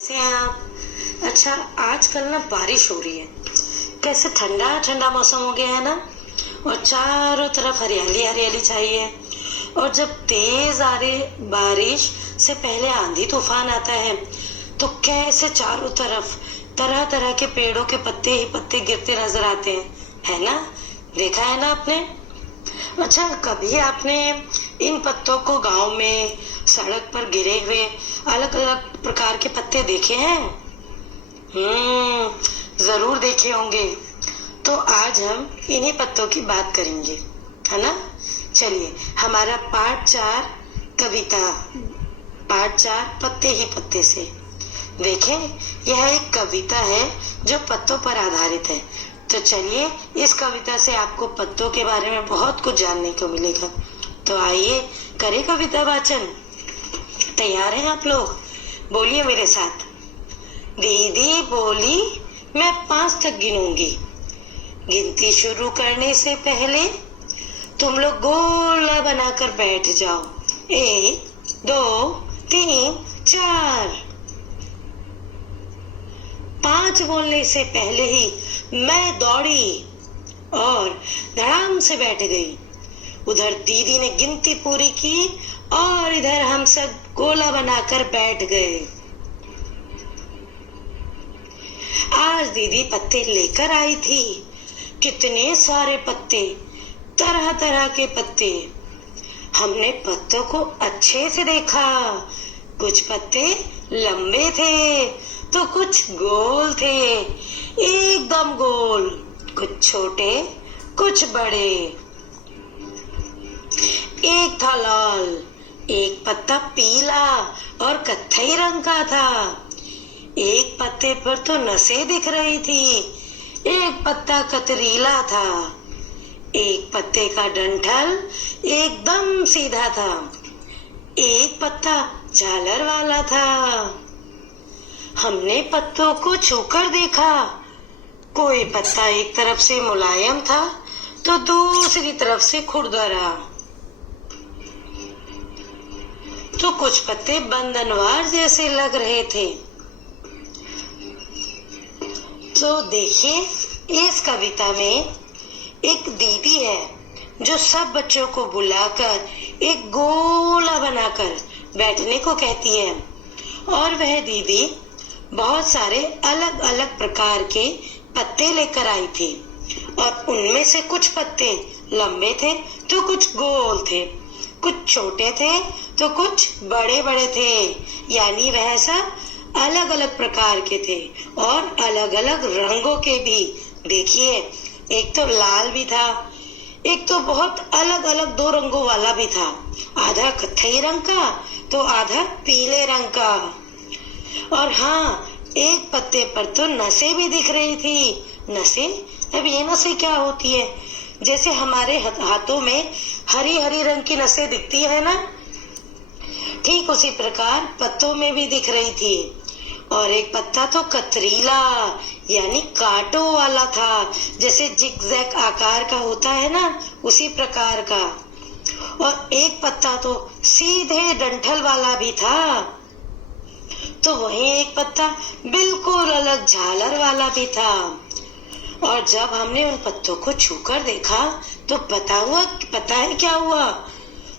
कैसे हैं आप? अच्छा, आजकल ना बारिश हो रही है। कैसे ठंडा ठंडा मौसम हो गया है ना, और चारों तरफ हरियाली हरियाली छाई है। और जब तेज आ रही बारिश से पहले आंधी तूफान आता है, तो कैसे चारों तरफ तरह तरह के पेड़ों के पत्ते ही पत्ते गिरते नजर आते हैं, है ना? देखा है ना आपने? अच्छा, कभी आपने इन पत्तों को गांव में सड़क पर गिरे हुए अलग अलग प्रकार के पत्ते देखे हैं? जरूर देखे होंगे। तो आज हम इन्हीं पत्तों की बात करेंगे, है ना? चलिए, हमारा पाठ 4 कविता, पाठ 4 पत्ते ही पत्ते से। देखें, यह एक कविता है जो पत्तों पर आधारित है। तो चलिए, इस कविता से आपको पत्तों के बारे में बहुत कुछ जानने को मिलेगा। तो आइए करें कविता वाचन। तैयार हैं आप लोग? बोलिए मेरे साथ। दीदी बोली, मैं 5 तक गिनूंगी। गिनती शुरू करने से पहले तुम लोग गोला बनाकर बैठ जाओ। 1 2 3 4। 5 बोलने से पहले ही मैं दौड़ी और धड़ाम से बैठ गई। उधर दीदी ने गिनती पूरी की और इधर हम सब गोला बनाकर बैठ गए। आज दीदी पत्ते लेकर आई थी। कितने सारे पत्ते, तरह तरह के पत्ते। हमने पत्तों को अच्छे से देखा। कुछ पत्ते लंबे थे तो कुछ गोल थे, एकदम गोल। कुछ छोटे, कुछ बड़े। एक था लाल, एक पत्ता पीला और कत्थई रंग का था। एक पत्ते पर तो नसें दिख रही थी। एक पत्ता कतरीला था। एक पत्ते का डंठल एकदम सीधा था। एक पत्ता झालर वाला था। हमने पत्तों को छूकर देखा। कोई पत्ता एक तरफ से मुलायम था तो दूसरी तरफ से खुरदरा। तो कुछ पत्ते बंधनवार जैसे लग रहे थे। तो देखिए, इस कविता में एक दीदी है जो सब बच्चों को बुलाकर एक गोला बनाकर बैठने को कहती है। और वह दीदी बहुत सारे अलग अलग प्रकार के पत्ते लेकर आई थी। और उनमें से कुछ पत्ते लंबे थे तो कुछ गोल थे, कुछ छोटे थे तो कुछ बड़े बड़े थे। यानी वह सब अलग अलग प्रकार के थे और अलग अलग रंगों के भी। देखिए, एक तो लाल भी था, एक तो बहुत अलग अलग 2 रंगों वाला भी था। आधा कत्थई रंग का तो आधा पीले रंग का। और हाँ, एक पत्ते पर तो नसें भी दिख रही थी। नसें? अब ये नसें क्या होती है? जैसे हमारे हाथों में हरी हरी रंग की नसें दिखती है ना, ठीक उसी प्रकार पत्तों में भी दिख रही थी। और एक पत्ता तो कतरीला यानी कांटों वाला था, जैसे जिगजैग आकार का होता है ना, उसी प्रकार का। और एक पत्ता तो सीधे डंठल वाला भी था। तो वहीं एक पत्ता बिल्कुल अलग झालर वाला भी था। और जब हमने उन पत्तों को छूकर देखा तो पता है क्या हुआ?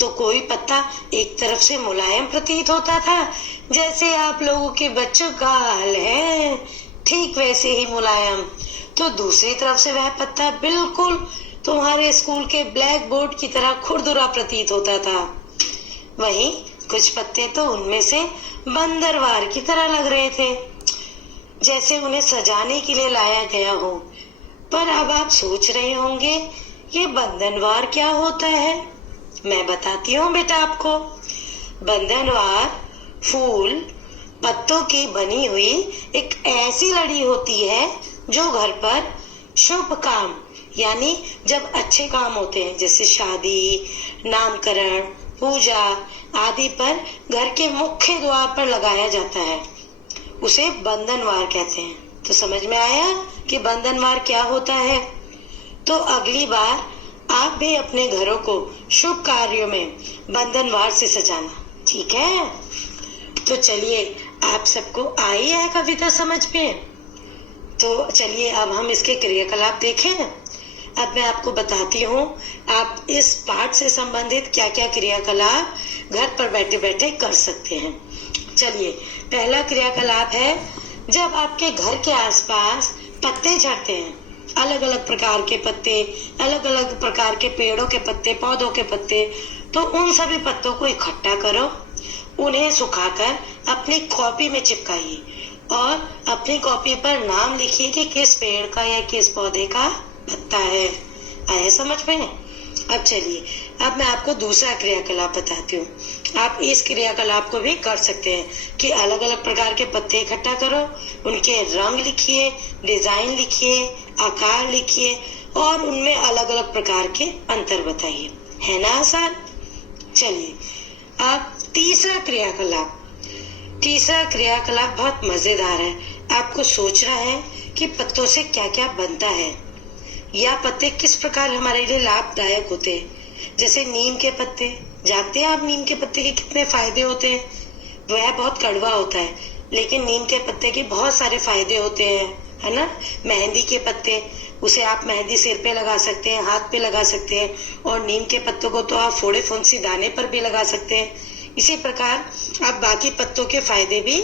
तो कोई पत्ता एक तरफ से मुलायम प्रतीत होता था, जैसे आप लोगों के बच्चों का हाल है, ठीक वैसे ही मुलायम। तो दूसरी तरफ से वह पत्ता बिल्कुल तुम्हारे स्कूल के ब्लैक बोर्ड की तरह खुरदुरा प्रतीत होता था। वहीं कुछ पत्ते तो उनमें से बंदरवार की तरह लग रहे थे, जैसे उन्हें सजाने के लिए लाया गया हो। पर अब आप सोच रहे होंगे, ये बंधनवार क्या होता है? मैं बताती हूँ बेटा आपको। बंधनवार फूल पत्तों की बनी हुई एक ऐसी लड़ी होती है जो घर पर शुभ काम, यानी जब अच्छे काम होते हैं, जैसे शादी, नामकरण, पूजा आदि पर घर के मुख्य द्वार पर लगाया जाता है, उसे बंधनवार कहते हैं। तो समझ में आया कि बंधनवार क्या होता है? तो अगली बार आप भी अपने घरों को शुभ कार्यों में बंधनवार से सजाना, ठीक है? तो चलिए आप सबको आई है कविता समझ में? तो चलिए अब हम इसके क्रियाकलाप देखें। अब मैं आपको बताती हूँ आप इस पाठ से संबंधित क्या क्या क्रियाकलाप घर पर बैठे बैठे कर सकते हैं। चलिए, पहला क्रियाकलाप है, जब आपके घर के आसपास पत्ते झड़ते हैं, अलग अलग प्रकार के पत्ते, अलग अलग प्रकार के पेड़ों के पत्ते, पौधों के पत्ते, तो उन सभी पत्तों को इकट्ठा करो, उन्हें सुखाकर अपनी कॉपी में चिपकाइए और अपनी कॉपी पर नाम लिखिए कि किस पेड़ का या किस पौधे का पत्ता है। आया समझ में? अब चलिए, अब मैं आपको दूसरा क्रियाकलाप बताती हूँ। आप इस क्रियाकलाप को भी कर सकते हैं कि अलग अलग प्रकार के पत्ते इकट्ठा करो, उनके रंग लिखिए, डिजाइन लिखिए, आकार लिखिए और उनमें अलग अलग प्रकार के अंतर बताइए। है ना आसान? चलिए, अब तीसरा क्रियाकलाप बहुत मजेदार है। आपको सोचना है कि पत्तों से क्या क्या बनता है या पत्ते किस प्रकार हमारे लिए लाभदायक होते हैं। जैसे नीम के पत्ते, जानते हैं आप नीम के पत्ते के कितने फायदे होते हैं? वह बहुत कड़वा होता है, लेकिन नीम के पत्ते के बहुत सारे फायदे होते हैं, है ना। मेहंदी के पत्ते, उसे आप मेहंदी सिर पे लगा सकते हैं, हाथ पे लगा सकते हैं, और नीम के पत्तों को तो आप फोड़े फुंसी दाने पर भी लगा सकते हैं। इसी प्रकार आप बाकी पत्तों के फायदे भी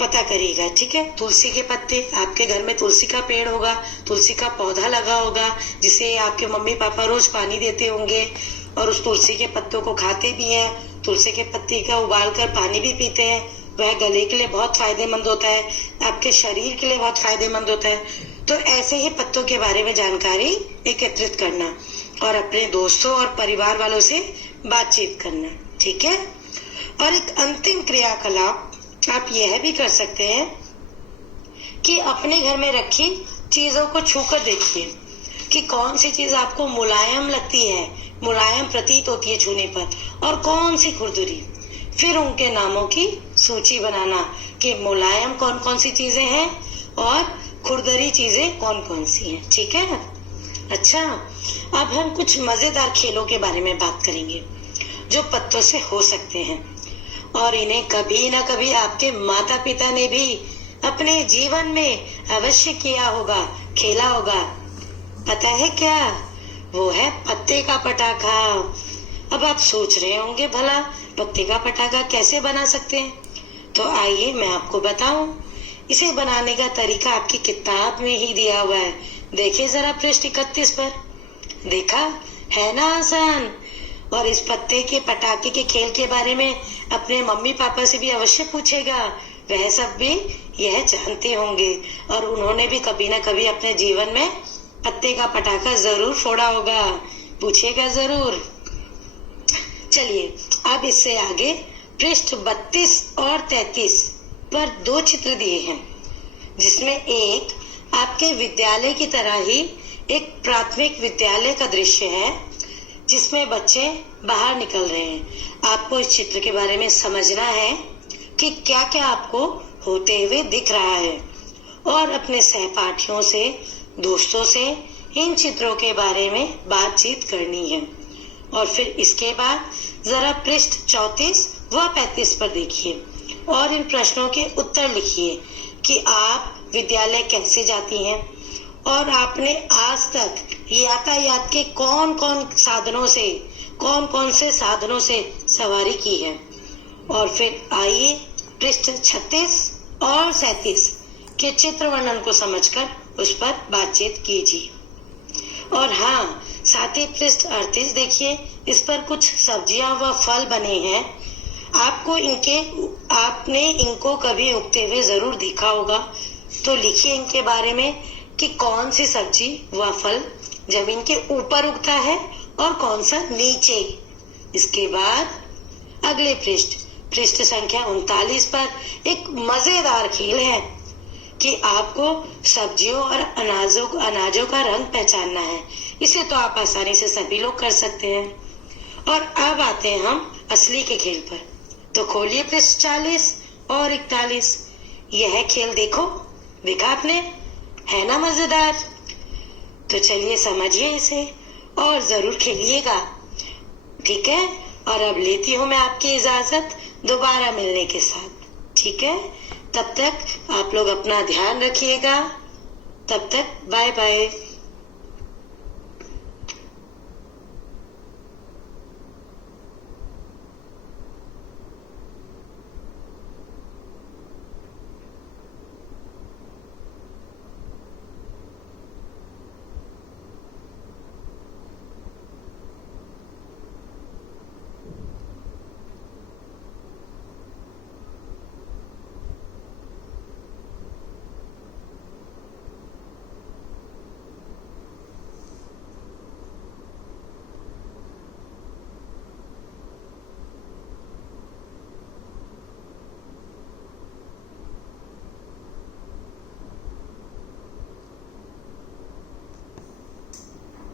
पता करिएगा, ठीक है। तुलसी के पत्ते, आपके घर में तुलसी का पेड़ होगा, तुलसी का पौधा लगा होगा, जिसे आपके मम्मी पापा रोज पानी देते होंगे और उस तुलसी के पत्तों को खाते भी हैं। तुलसी के पत्ते का उबाल कर पानी भी पीते हैं, वह गले के लिए बहुत फायदेमंद होता है, आपके शरीर के लिए बहुत फायदेमंद होता है। तो ऐसे ही पत्तों के बारे में जानकारी एकत्रित करना और अपने दोस्तों और परिवार वालों से बातचीत करना, ठीक है। और एक अंतिम क्रियाकलाप आप यह भी कर सकते हैं कि अपने घर में रखी चीजों को छूकर देखिए कि कौन सी चीज आपको मुलायम लगती है, मुलायम प्रतीत होती है छूने पर, और कौन सी खुरदुरी। फिर उनके नामों की सूची बनाना कि मुलायम कौन कौन सी चीजें हैं और खुरदरी चीजें कौन कौन सी हैं, ठीक है। अच्छा, अब हम कुछ मजेदार खेलों के बारे में बात करेंगे जो पत्तों से हो सकते हैं और इन्हें कभी ना कभी आपके माता पिता ने भी अपने जीवन में अवश्य किया होगा, खेला होगा। पता है क्या? वो है पत्ते का पटाखा। अब आप सोच रहे होंगे, भला पत्ते का पटाखा कैसे बना सकते हैं? तो आइए मैं आपको बताऊं। इसे बनाने का तरीका आपकी किताब में ही दिया हुआ है, देखिए जरा पृष्ठ 31 पर। देखा है ना आसान? और इस पत्ते के पटाखे के खेल के बारे में अपने मम्मी पापा से भी अवश्य पूछेगा, वह सब भी यह जानते होंगे और उन्होंने भी कभी ना कभी अपने जीवन में पत्ते का पटाखा जरूर फोड़ा होगा, पूछेगा जरूर। चलिए, अब इससे आगे पृष्ठ 32 और 33 पर दो चित्र दिए हैं, जिसमें एक आपके विद्यालय की तरह ही एक प्राथमिक विद्यालय का दृश्य है जिसमें बच्चे बाहर निकल रहे हैं। आपको इस चित्र के बारे में समझना है कि क्या क्या आपको होते हुए दिख रहा है और अपने सहपाठियों से, दोस्तों से इन चित्रों के बारे में बातचीत करनी है। और फिर इसके बाद जरा पृष्ठ 34 व 35 पर देखिए और इन प्रश्नों के उत्तर लिखिए कि आप विद्यालय कैसे जाती हैं और आपने आज तक यातायात के कौन कौन से साधनों से सवारी की है। और फिर आइए पृष्ठ 36 और 37 के चित्र वर्णन को समझकर उस पर बातचीत कीजिए। और हाँ, साथ ही पृष्ठ 38 देखिए, इस पर कुछ सब्जियां व फल बने हैं। आपने इनको कभी उगते हुए जरूर देखा होगा, तो लिखिए इनके बारे में कि कौन सी सब्जी व फल जमीन के ऊपर उगता है और कौन सा नीचे। इसके बाद अगले पृष्ठ संख्या 39 पर एक मजेदार खेल है कि आपको सब्जियों और अनाजों का रंग पहचानना है। इसे तो आप आसानी से सभी लोग कर सकते हैं। और अब आते हैं हम असली के खेल पर। तो खोलिए पृष्ठ 40 और 41। यह खेल देखा आपने? है ना मजेदार? तो चलिए समझिए इसे और जरूर खेलिएगा, ठीक है। और अब लेती हूँ मैं आपकी इजाजत, दोबारा मिलने के साथ। ठीक है, तब तक आप लोग अपना ध्यान रखिएगा। तब तक बाय बाय।